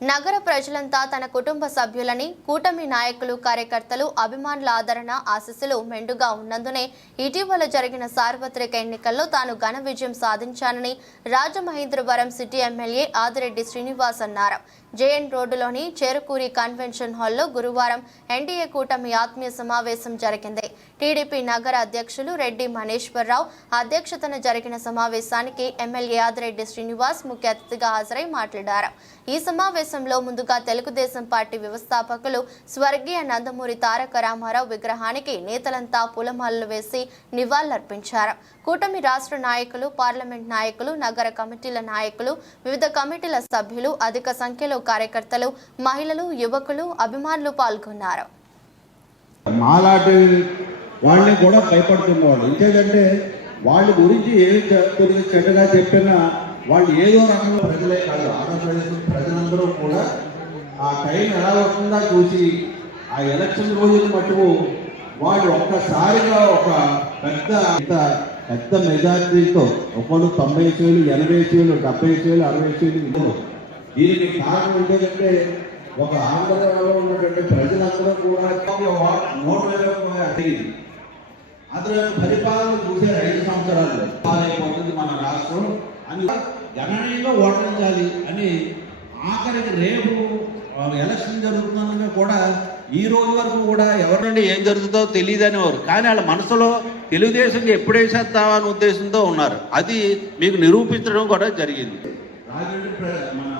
నగర ప్రజలంతా తన కుటుంబ సభ్యులని కూటమి నాయకులు కార్యకర్తలు అభిమానుల ఆదరణ ఆశీస్సులు మెండుగా ఉన్నందునే ఇటీవల జరిగిన సార్వత్రిక ఎన్నికల్లో తాను ఘన విజయం సాధించానని రాజమహేంద్రవరం సిటీ ఎమ్మెల్యే ఆదిరెడ్డి శ్రీనివాస్ అన్నారు. జేఎన్ రోడ్డులోని చేరుకూరి కన్వెన్షన్ హాల్లో గురువారం ఎన్డీఏ కూటమి ఆత్మీయ సమావేశం జరిగింది. టీడీపీ నగర అధ్యక్షులు రెడ్డి మహేశ్వరరావు అధ్యక్షతన జరిగిన సమావేశానికి ఎమ్మెల్యే ఆదిరెడ్డి శ్రీనివాస్ ముఖ్య అతిథిగా హాజరై మాట్లాడారు. ఈ సమావేశంలో ముందుగా తెలుగుదేశం పార్టీ వ్యవస్థాపకులు స్వర్గీయ నందమూరి తారక రామారావు విగ్రహానికి నేతలంతా పూలమాలలు వేసి నివాళులర్పించారు. కూటమి రాష్ట్ర నాయకులు పార్లమెంట్ నాయకులు నగర కమిటీల నాయకులు వివిధ కమిటీల సభ్యులు అధిక సంఖ్యలో కార్యకర్తలు మహిళలు యువకులు అభిమానులు పాల్గొన్నారు. మాలాంటి వాళ్ళని కూడా భయపడుతున్నవాళ్ళు ఇంకేంటంటే వాళ్ళ గురించి ఏమి కొద్దిగా చెడ్డగా చెప్పినా వాళ్ళు ఏదో రకంగా ప్రజలే కాదు. ఆంధ్రప్రదేశ్ ప్రజలందరూ కూడా ఆ టైం ఎలా వస్తుందా చూసి ఆ ఎలక్షన్ రోజులు మటుకు వాళ్ళు ఒక్కసారిగా ఒక పెద్ద ఇంత పెద్ద మెజార్టీతో ఒకళ్ళు తొంభై వేలు ఎనభై వేలు డెబ్బై వేలు అరవై వేలు ఇవ్వరు దీనికి కారణం ఏంటంటే ఒక ఆంధ్రలో ఉన్నటువంటి ప్రజలందరూ కూడా నోటు అడిగింది అతను పరిపాలన చూశారు ఐదు సంవత్సరాలు. పాలైపోతుంది మన రాష్ట్రం. అని గణనీయంగా ఓటించాలి అని ఆఖరికి రేపు ఎలక్షన్ జరుగుతుందని కూడా ఈ రోజు వరకు కూడా ఎవరి నుండి ఏం జరుగుతుందో తెలియదు అనేవారు కానీ వాళ్ళ మనసులో తెలుగుదేశం ఎప్పుడేసేద్దామనే ఉద్దేశంతో ఉన్నారు. అది మీకు నిరూపించడం కూడా జరిగింది. మన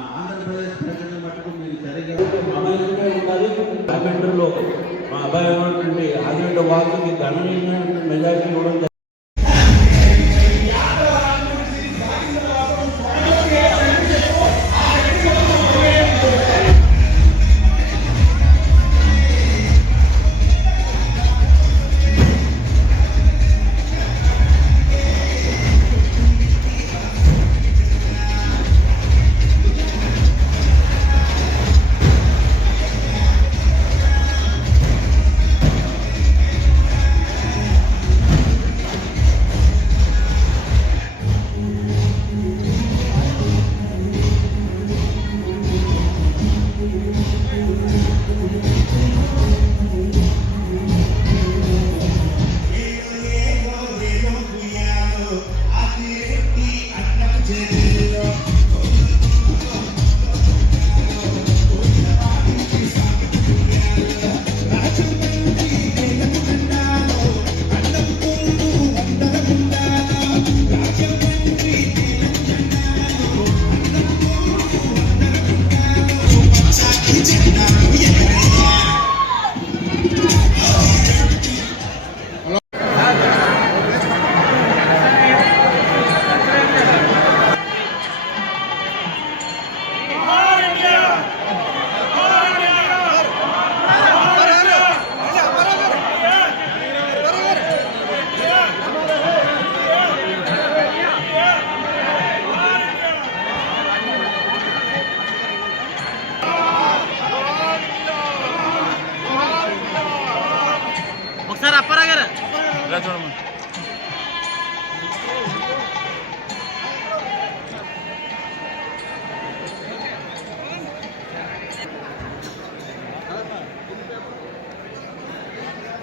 రాజమండ్రిలో మా అభయమైనటువంటి ఆదిరెడ్డి వాసుకి గణనీయమైనటువంటి మెజారిటీ ఇవ్వడం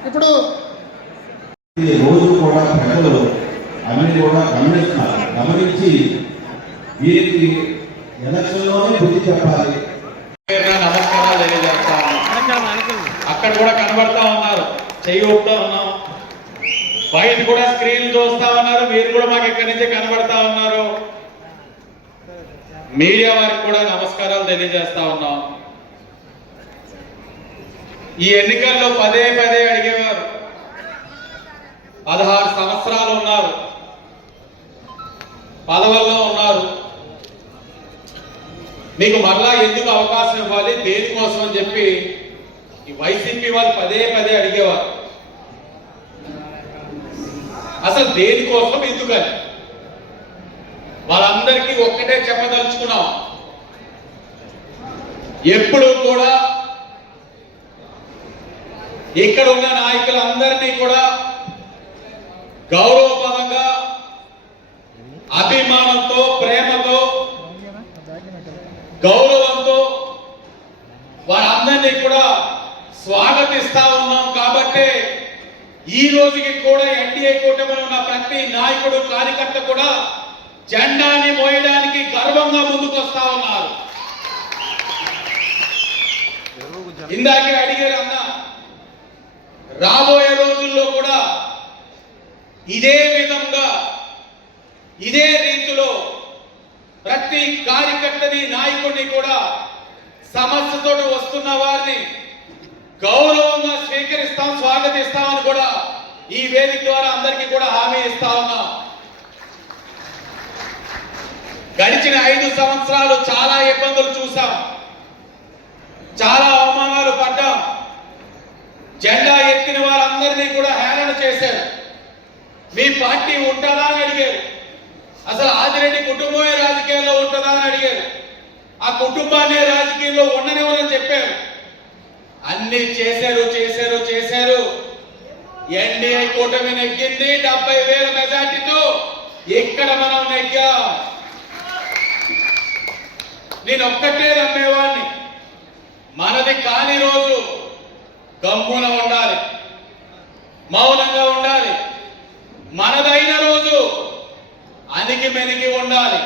ఇప్పుడు ఈ రోజు కూడా ప్రజలు అన్ని కూడా గమనిస్తున్నారు. గమనించి వీరికి ఎలక్షన్లోనే బుద్ధి చెప్పాలి. అక్కడ కూడా కనబడతా ఉన్నారు. చెయ్యి ఊపుతా ఉన్నాం. బయట కూడా స్క్రీన్ చూస్తా ఉన్నారు. మీరు కూడా మాకు ఇక్కడి నుంచి కనబడతా ఉన్నారు. మీడియా వారికి కూడా నమస్కారాలు తెలియజేస్తా ఉన్నాం. ఈ ఎన్నికల్లో పదే పదే అడిగేవారు పదహారు సంవత్సరాలు ఉన్నారు. పదవుల్లో ఉన్నారు. మీకు మరలా ఎందుకు అవకాశం ఇవ్వాలి? దేనికోసం అని చెప్పి ఈ వైసీపీ వాళ్ళు పదే పదే అడిగేవారు. అసలు దేనికోసం ఎందుకని? వాళ్ళందరికీ ఒక్కటే చెప్పదలుచుకున్నాం. ఎప్పుడు కూడా ఇక్కడ ఉన్న నాయకులందరినీ కూడా గౌరవపరంగా అభిమానంతో ప్రేమతో గౌరవంతో వారందరినీ కూడా స్వాగతిస్తా ఉన్నాం. కాబట్టి ఈ రోజుకి కూడా ఎన్డీఏ కూటమిలో ఉన్న ప్రతి నాయకుడు కార్యకర్త కూడా జెండాని మోయడానికి గర్వంగా ముందుకు వస్తా ఉన్నారు. ఇందాకే అడిగారు అన్న రాబోయే రోజుల్లో కూడా ఇదే విధంగా ఇదే రీతిలో ప్రతి కార్యకర్తని నాయకుడిని కూడా సమస్యతో వస్తున్న వారిని గౌరవంగా స్వీకరిస్తాం స్వాగతిస్తామని కూడా ఈ వేదిక ద్వారా అందరికీ కూడా హామీ ఇస్తా ఉన్నాం. గడిచిన ఐదు సంవత్సరాలు చాలా ఇబ్బందులు చూసాం. చాలా అవమానాలు పడ్డాం. జెండా ఎత్తిన వారందరినీ కూడా హేళన చేశారు. మీ పార్టీ ఉంటుందా అని అడిగారు. అసలు ఆదిరెడ్డి కుటుంబమే రాజకీయాల్లో ఉంటుందా అని అడిగారు. ఆ కుటుంబాన్ని రాజకీయాల్లో ఉండనివ్వని చెప్పారు. అన్ని చేశారు చేశారు చేశారు. ఎన్డీఏ కూటమి నెగ్గింది డెబ్బై వేల మెజార్టీతో. ఇక్కడ మనం నెగ్గాం? నేను ఒక్కటే నమ్మేవాడిని మనది కాని రోజు గమ్మున ఉండాలి. మౌనంగా ఉండాలి. మనదైన రోజు. అణిగి మెనిగి ఉండాలి.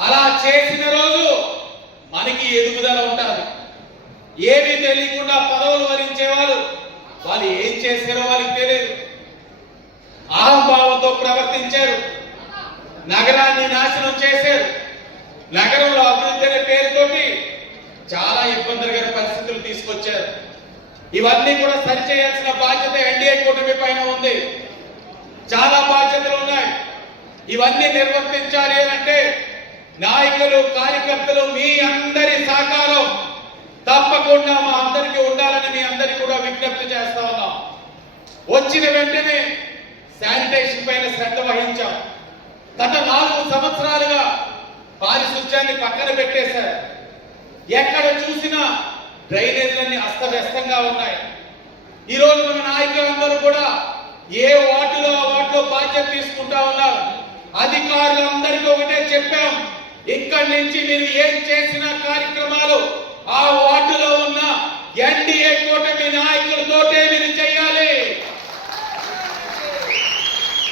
అలా చేసిన రోజు మనకి ఎదుగుదల ఉంటుంది ఏమీ తెలియకుండా పదవులు వరించేవాళ్ళు వాళ్ళు ఏం చేశారో వాళ్ళకి తెలియదు. అహంభావంతో ప్రవర్తించారు. నగరాన్ని నాశనం చేశారు. నగరంలో అభివృద్ధి అనే పేరుతోటి చాలా ఇబ్బందికర పరిస్థితులు తీసుకొచ్చారు. ఇవన్నీ కూడా సరిచేయాల్సిన బాధ్యత ఎన్డీఏ కూటమి పైన ఉంది. చాలా బాధ్యతలు ఉన్నాయి. ఇవన్నీ నిర్వర్తించాలి అంటే నాయకులు కార్యకర్తలు మీ అందరి సహకారం తప్పకుండా మా అందరికీ ఉండాలని మీ అందరికీ కూడా విజ్ఞప్తి చేస్తా ఉన్నాం. వచ్చిన వెంటనే శానిటేషన్ పైన శ్రద్ధ వహించాం. గత నాలుగు సంవత్సరాలుగా పారిశుధ్యాన్ని పక్కన పెట్టేశారు. ఎక్కడ చూసినా డ్రైనేజీలన్నీ అస్తవ్యస్తంగా ఉన్నాయి. ఈ రోజు మన నాయకులందరూ కూడా ఏ వార్డులో ఆ వాటిలో బాధ్యత తీసుకుంటా ఉన్నారు? అధికారులందరికీ ఒకటే చెప్పాం ఇక్కడి నుంచి మీరు ఏం చేసిన కార్యక్రమాలు ఆ వార్డులో ఉన్న ఎన్డీఏ కూటమి నాయకులతోటే మీరు చేయాలి.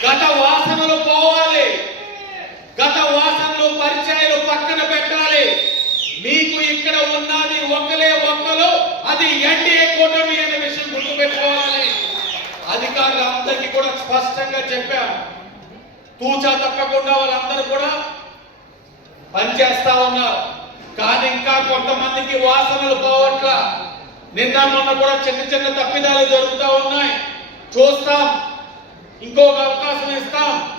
గత వాసనలు పోవాలి. గత వాసనలు పరిచయాలు పక్కన పెట్టాలి. మీకు ఇక్కడ ఉన్నది ఒక్కలే ఒక్కలు అది ఎన్డీఏ కూటమి అనే విషయం గుర్తుపెట్టుకోవాలి. అధికారులు అందరికీ కూడా స్పష్టంగా చెప్పాం తూచా తప్పకుండా వాళ్ళందరూ కూడా పనిచేస్తా ఉన్నారు. కానీ ఇంకా కొంతమందికి వాసనలు పోవట్ల. నిన్న మొన్న కూడా చిన్న చిన్న తప్పిదాలు జరుగుతూ ఉన్నాయి. చూస్తాం. ఇంకొక అవకాశం ఇస్తాం.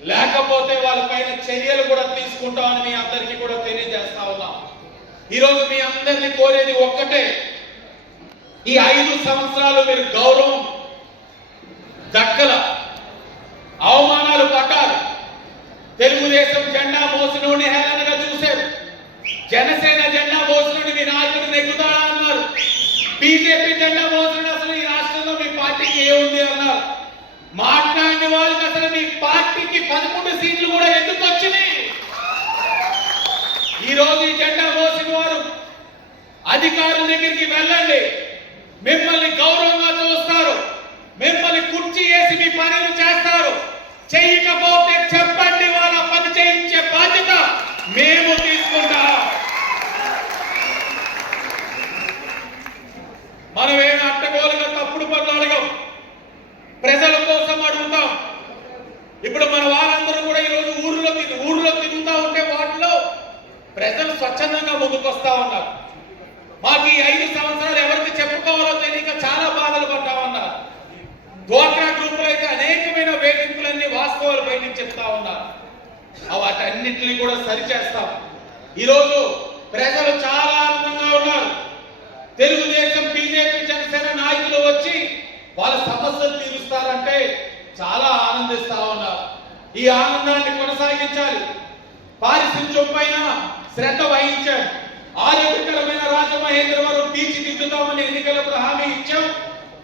లేకపోతే వాళ్ళ పైన చర్యలు కూడా తీసుకుంటామని మీ అందరికీ కూడా తెలియజేస్తా ఉన్నాం. ఈరోజు మీ అందరినీ కోరేది ఒక్కటే. ఈ ఐదు సంవత్సరాలు మీరు గౌరవం దక్కల అవమానాలు పడ్డారు తెలుగుదేశం జెండా మోసినోడిని హేళనగా చూశారు. జనసేన జెండా మోసినోడి మీ నాయకుడు నెగ్గుతాడా అన్నారు. బీజేపీ జెండా మోసిన అసలు ఈ రాష్ట్రంలో మీ పార్టీకి ఏముంది అన్నారు. మాట్లాడిన వాళ్ళకి అసలు మీ పార్టీకి పదకొండు సీట్లు కూడా ఎందుకు వచ్చినాయి? ఈ రోజు ఈ జెండా మోసిన వారు అధికారుల దగ్గరికి వెళ్ళండి. మిమ్మల్ని గౌరవంగా చూస్తారు. మిమ్మల్ని కుర్చీ వేసి మీ పనులు చేస్తారు. చెయ్యకపోతే చెప్పండి వాళ్ళ పని చేయించే బాధ్యత మేము తీసుకుంటాం. మనం ఏం అట్టగోలుగా తప్పుడు పనులు అడగం. ప్రజల కోసం అడుగుతాం. ఇప్పుడు మన వారందరూ కూడా ఈరోజు ఊర్లో తిరుగు ఊర్లో తిరుగుతా ఉంటే వాటిలో ప్రజలు స్వచ్ఛందంగా ముందుకొస్తా ఉన్నారు. మాకు ఈ ఐదు డ్వాక్రా గ్రూపులు అయితే అనేకమైన వేధింపులన్నీ వాస్తవాలు బయటికి చెప్తా ఉన్నారు. వాటన్నింటినీ వాటన్నిటిని కూడా సరిచేస్తాం. ఈరోజు ప్రజలు చాలా ఆనందంగా ఉన్నారు. తెలుగుదేశం బీజేపీ జనసేన నాయకులు వచ్చి వాళ్ళ సమస్యలు తీరుస్తారంటే చాలా ఆనందిస్తా ఉన్నారు. ఈ ఆనందాన్ని కొనసాగించాలి. పారిశుద్ధ్యం పైన శ్రద్ధ వహించాం ఆరోగ్యకరమైన రాజమహేంద్రవరం తీర్చిదిద్దుతామని ఎన్నికలకు హామీ ఇచ్చాం.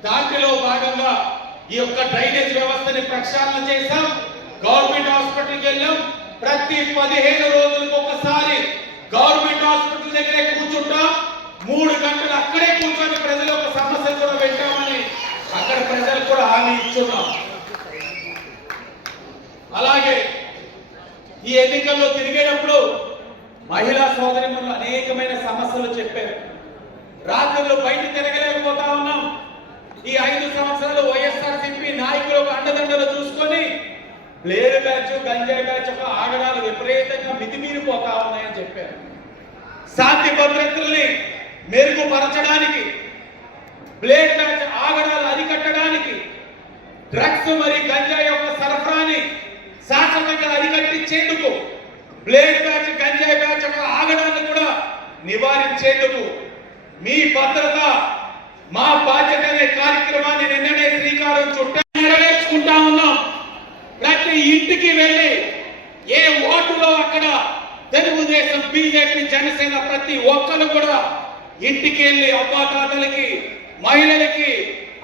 దాంట్లో భాగంగా ఈ యొక్క డ్రైనేజ్ వ్యవస్థని ప్రక్షాళన చేసాం గవర్నమెంట్ హాస్పిటల్కి వెళ్ళాం. ప్రతి పదిహేను రోజులకు ఒకసారి గవర్నమెంట్ హాస్పిటల్ దగ్గరే కూర్చుంటాం. మూడు గంటలు అక్కడే కూర్చొని ప్రజల యొక్క సమస్యలు కూడా పెట్టామని అక్కడ ప్రజలకు కూడా హామీ ఇచ్చున్నాం. అలాగే ఈ ఎన్నికల్లో తిరిగేటప్పుడు మహిళా సోదరి అనేకమైన సమస్యలు చెప్పారు. రాత్రిలో బయట తిరగలేకపోతా ఉన్నాం. ఈ ఐదు సంవత్సరాలు వైఎస్ఆర్సీపీ ఒక అండదండలు చూసుకొని ప్లేయర్ బ్యాచ్ గంజాయి బ్యాచ్ ఒక ఆగడాలు విపరీతంగా మితిమీరిపోతా ఉన్నాయని చెప్పారు. శాంతి భద్రతల్ని మెరుగుపరచడానికి ప్లేయర్ బ్యాచ్ ఆగడాలు అరికట్టడానికి డ్రగ్స్ మరి గంజాయి యొక్క సరఫరాని శాశ్వతంగా అరికట్టించేందుకు బ్లేడ్ బ్యాచ్ గంజాయి బ్యాచ్ యొక్క ఆగడాన్ని కూడా నివారించేందుకు మీ భద్రత మా బాధ్యత అనే కార్యక్రమాన్ని నిన్ననే శ్రీకారం చుట్టా నెరవేర్చుకుంటా ఉన్నాం. ప్రతి ఇంటికి వెళ్ళి ఏ ఓటులో అక్కడ తెలుగుదేశం బీజేపీ జనసేన ప్రతి ఒక్కరు కూడా ఇంటికి వెళ్ళి అవ్వాతాతలకి మహిళలకి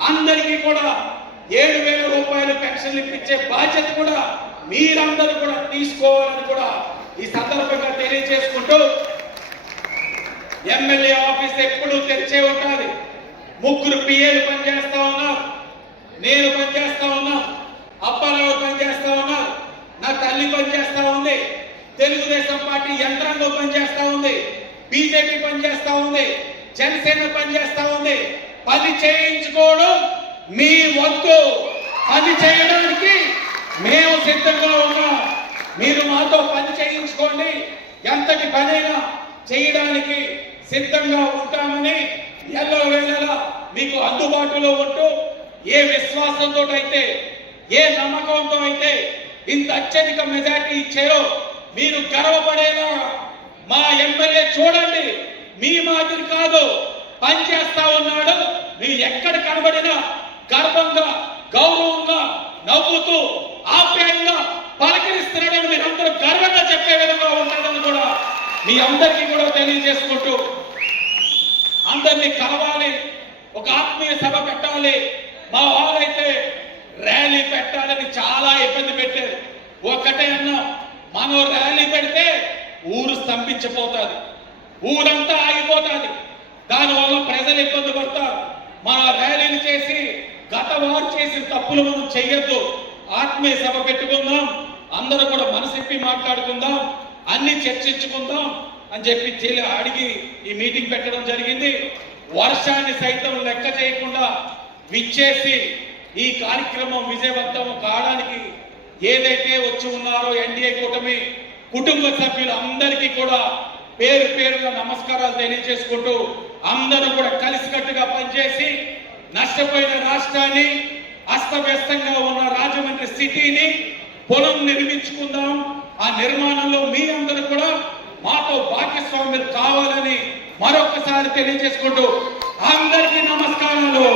అందరికీ కూడా ఏడు వేల రూపాయలు పెన్షన్లు ఇప్పించే బాధ్యత కూడా మీరందరూ కూడా తీసుకోవాలని కూడా ఈ సందర్భంగా తెలియజేసుకుంటూ ఎమ్మెల్యే ఆఫీస్ ఎప్పుడూ తెరిచే ఉండాలి. ముగ్గురు పిఏలు పనిచేస్తా ఉన్నారు. నేను పనిచేస్తా ఉన్నా. అప్పారావు పనిచేస్తా ఉన్నారు నా తల్లి పనిచేస్తా ఉంది. తెలుగుదేశం పార్టీ యంత్రాంగం పనిచేస్తా ఉంది. బీజేపీ పనిచేస్తా ఉంది. జనసేన పనిచేస్తా ఉంది. పని చేయించుకోవడం మీ వద్దు పని చేయడానికి మేము సిద్ధంగా ఉన్నాం. మీరు మాతో పని చేయించుకోండి. ఎంతటి పనైనా చేయడానికి సిద్ధంగా ఉంటామని ఎల్లో వేళలా మీకు అందుబాటులో ఉంటూ ఏ విశ్వాసంతో అయితే ఏ నమ్మకంతో అయితే ఇంత అత్యధిక మెజార్టీ ఇచ్చారో మీరు గర్వపడేలా మా ఎమ్మెల్యే చూడండి మీ మాదిరి కాదు పనిచేస్తా ఉన్నాడు మీరు ఎక్కడ కనబడినా గర్వంగా గౌరవంగా నవ్వుతూ ఆప్యాయంగా పలకరిస్తున్నాడని మీరు అందరూ గర్వంగా చెప్పే విధంగా ఉంటాడని కూడా మీ అందరికీ కూడా తెలియజేసుకుంటూ అందరినీ కలవాలి. ఒక ఆత్మీయ సభ పెట్టాలి. మా వాళ్ళైతే ర్యాలీ పెట్టాలని చాలా ఇబ్బంది పెట్టారు. ఒక్కటే అన్నాం మనం ర్యాలీ పెడితే ఊరు స్తంభించిపోతుంది. ఊరంతా ఆగిపోతుంది. దానివల్ల ప్రజలు ఇబ్బంది పడతారు. మన ర్యాలీలు చేసి గత వారు చేసిన తప్పులు మనం చెయ్యొద్దు. ఆత్మీయ సభ పెట్టుకుందాం. అందరూ కూడా మనసిప్పి మాట్లాడుకుందాం. అన్ని చర్చించుకుందాం. అని చెప్పి చెల్లి అడిగి ఈ మీటింగ్ పెట్టడం జరిగింది. వర్షాన్ని సైతం లెక్క చేయకుండా విచ్చేసి ఈ కార్యక్రమం విజయవంతం కావడానికి ఏదైతే వచ్చి ఉన్నారో ఎన్డీఏ కూటమి కుటుంబ సభ్యులు అందరికీ కూడా పేరు పేరుగా నమస్కారాలు తెలియజేసుకుంటూ అందరూ కూడా కలిసికట్టుగా పనిచేసి నష్టపోయిన రాష్ట్రాన్ని అస్తవ్యస్తంగా ఉన్న రాజమండ్రి సిటీని పొలం నిర్మించుకుందాం. ఆ నిర్మాణంలో మీ అందరూ కూడా మాతో భాగస్వామ్యులు కావాలని మరొకసారి తెలియజేసుకుంటూ అందరికీ నమస్కారాలు.